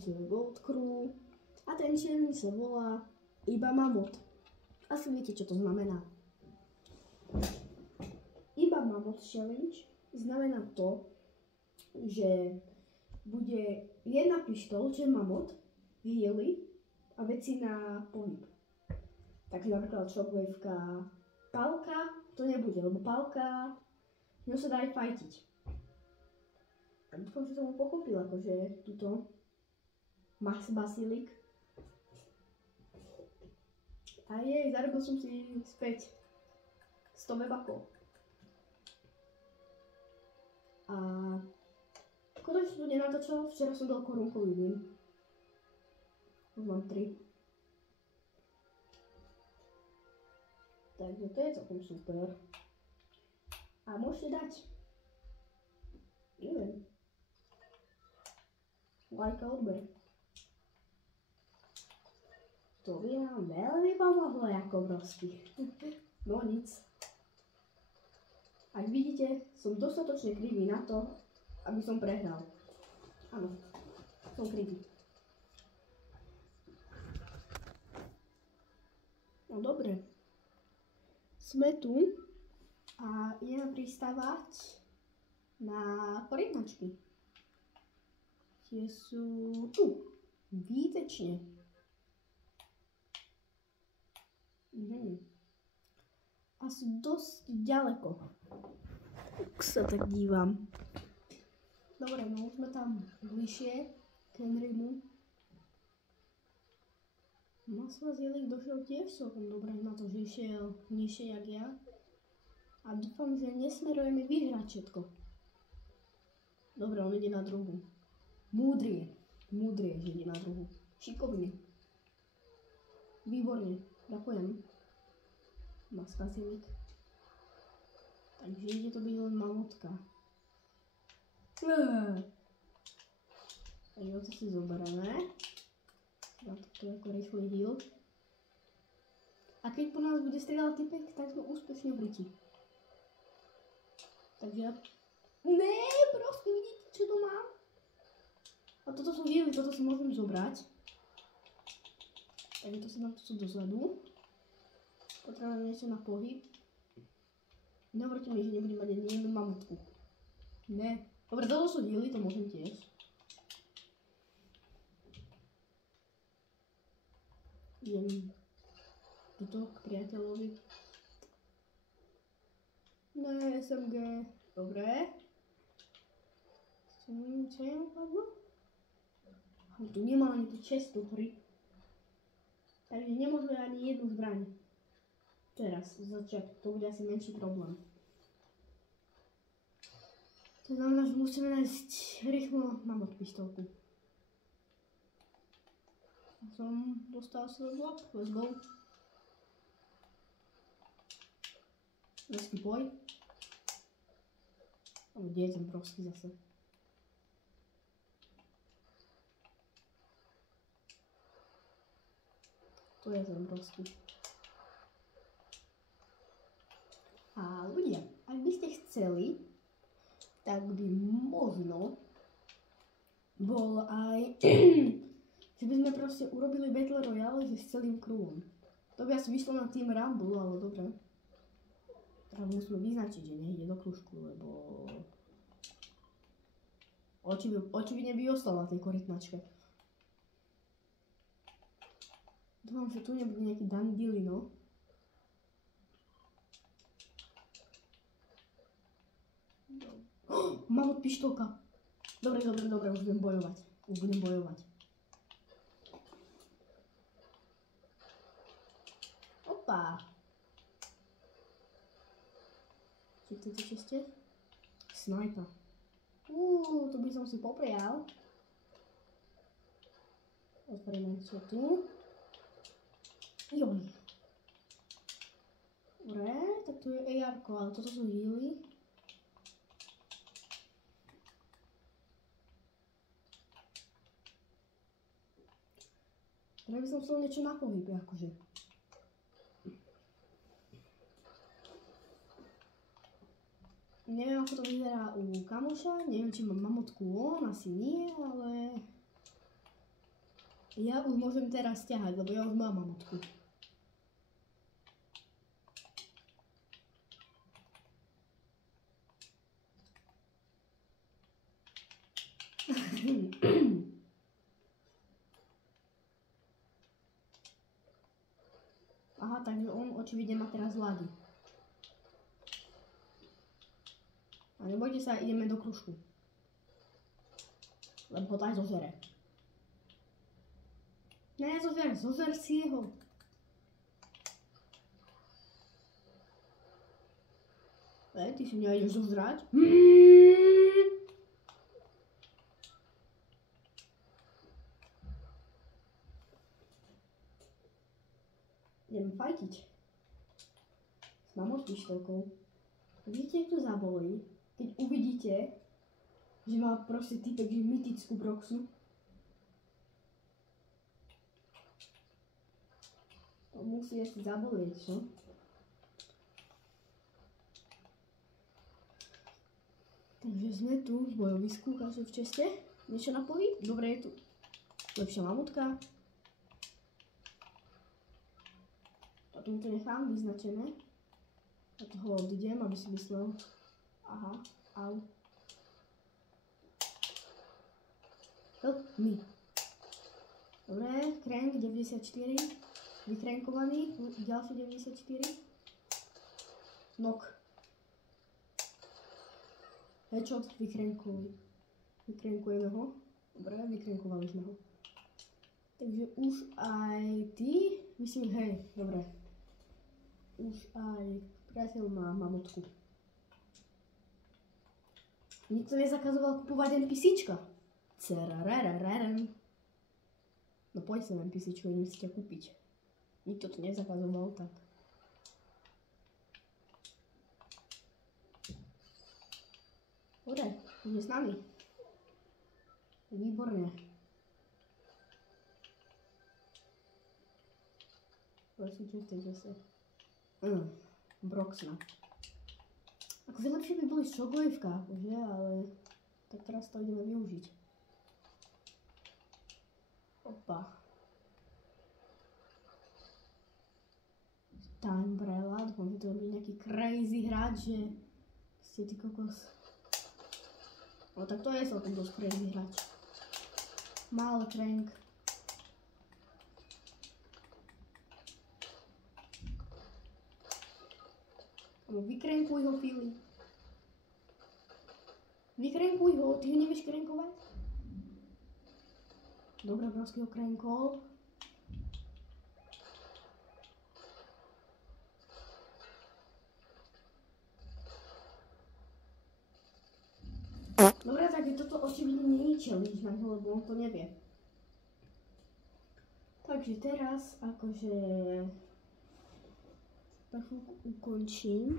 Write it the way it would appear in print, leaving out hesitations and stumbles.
Gold Crew a ten čierny sa volá iba Mamot. Asi viete, čo to znamená. Iba Mamot Challenge znamená to, že bude jedna pištoľ, že Mamot, healy a veci na pohyb. Takže napríklad Shockwave-ka, Palka, to nebude, lebo Palka, ňou sa dá aj fajtiť. A dúfam, že som ho pochopil, akože tuto Max Basilik. A zarobil som si späť 100 webakov. A škoda, že tu nenatočil, včera som dal korunkový win. Už mám 3. Takže to je celkom super. A môžete dať, neviem, like a odber. To by nám veľmi pomohlo, ako obrovský. No nic. Ak vidíte, som dostatočne krivý na to, aby som prehral. Áno, som krivý. No dobre. Sme tu a ideme pristávať na korytnačky. Tie sú tu. Výtečne. A sú dosť ďaleko. Tak sa tak dívam. Dobre, no už sme tam bližšie k Henrymu. Masla Zielik došiel tiež celkom dobre na to, že išiel nižšie jak ja. A dúfam, že nesmerujeme vyhrať všetko. Dobre, on ide na druhu. Múdrie, že ide na druhu. Šikovne. Výborne. Ďakujem. Maska Zielik. Takže ide to byť len mamutka. Takže to si zoberieme. Ja to ako rýchly heal. A keď po nás bude strieľať typek, tak sme úspešne v riti. Takže ja... Ne, proste vidíte, čo to mám? A toto sú healy, toto si môžem zobrať. Takže to si dám tu dozadu. Potrebujem niečo na pohyb. Nehovorte mi, že nebudem mať ani jednu mamutku. Ne. Dobre, toto sú healy, to môžem tiež. Idem tuto k priateľovi. Ne, SMG. Dobre. Čo je napadlo? Tu nemá ani tú čest do hry. Takže nemôžeme ani jednu zbraň. Teraz, z začiatku, to bude asi menší problém. To znamená, že musíme nájsť rýchlo mamot pištolku. Som dostal svoj blok, let's go. Lesky boj. Kde je ten prosky zase? To je ten prosky. A ľudia, ak by ste chceli, tak by možno bol aj... že by sme proste urobili Battle Royale s celým crewom. To by asi vyšlo na Team Rumble, ale dobre. Teda musíme vyznačiť, že nejde do kružku, lebo... Očividne by ostal na tej korytnačke. Dúfam, že tu nebude nejaký Dandilino. Mamot pištolka. Dobre, už budem bojovať. Opa. Čo chcete, čo ste? Snajpa. To by som si poprial. Otvoríme čo tu. Joj. Dobre, tak tu je AR-ko, ale toto sú healy. Ja by som chcel niečo na pohybe, akože. Neviem, ako to vyzerá u kamoša, neviem, či mám mamotku on, asi nie, ale... Ja už môžem teraz ťahať, lebo ja už mám mamutku. Aha, takže on očividne ma teraz ladí. A nebojte sa, ideme do kružku. Lebo ho to aj zožere. Ne, zožer si jeho. Ty si mňa ideš zožrať? Idem fajtiť. S mamot pištolkou. Vidíte, jak to zabolí? Keď uvidíte, že má proste typek mytickú broxu. To musí asi zabolieť, čo? Takže sme tu v bojovisku, každý v česte. Niečo napojí? Dobre, je tu lepšia mamutka. A tomu to nechám vyznačené. A toho odídem, aby si myslel. Aha, au. Help me. Dobre, crank 94. Vykrenkovaný, ďalší 94. Knock. Headshot, vykrenkujeme ho. Dobre, vykrenkovali sme ho. Takže už aj ty, myslím, hej, dobre. Už aj priateľ má mamutku. Nikto nezakazoval kupovať NPCčka. Cerararararam. No poď sa NPCčko, nemusíte kúpiť. Nikto to nezakazoval, tak. Dobre, ide s nami. Výborne. Prosím, čo ste zase? Broxna. Akože lepšie by boli šoglejvka, akože, ale tak teraz to ideme využiť. Opa. Time Umbrella, dúfam, že to bude nejaký crazy hráč, že ste ty kokos. No tak to je celkom dosť crazy hráč. Mal crank. Vykrenkuj ho, Fili. Vykrenkuj ho, ty ho nevieš krenkovať? Dobre, obrovský ho krenkol. Dobre, takže toto očividne nie je challenge na ňo, lebo on to nevie. Takže teraz akože na chvíľku ukončím.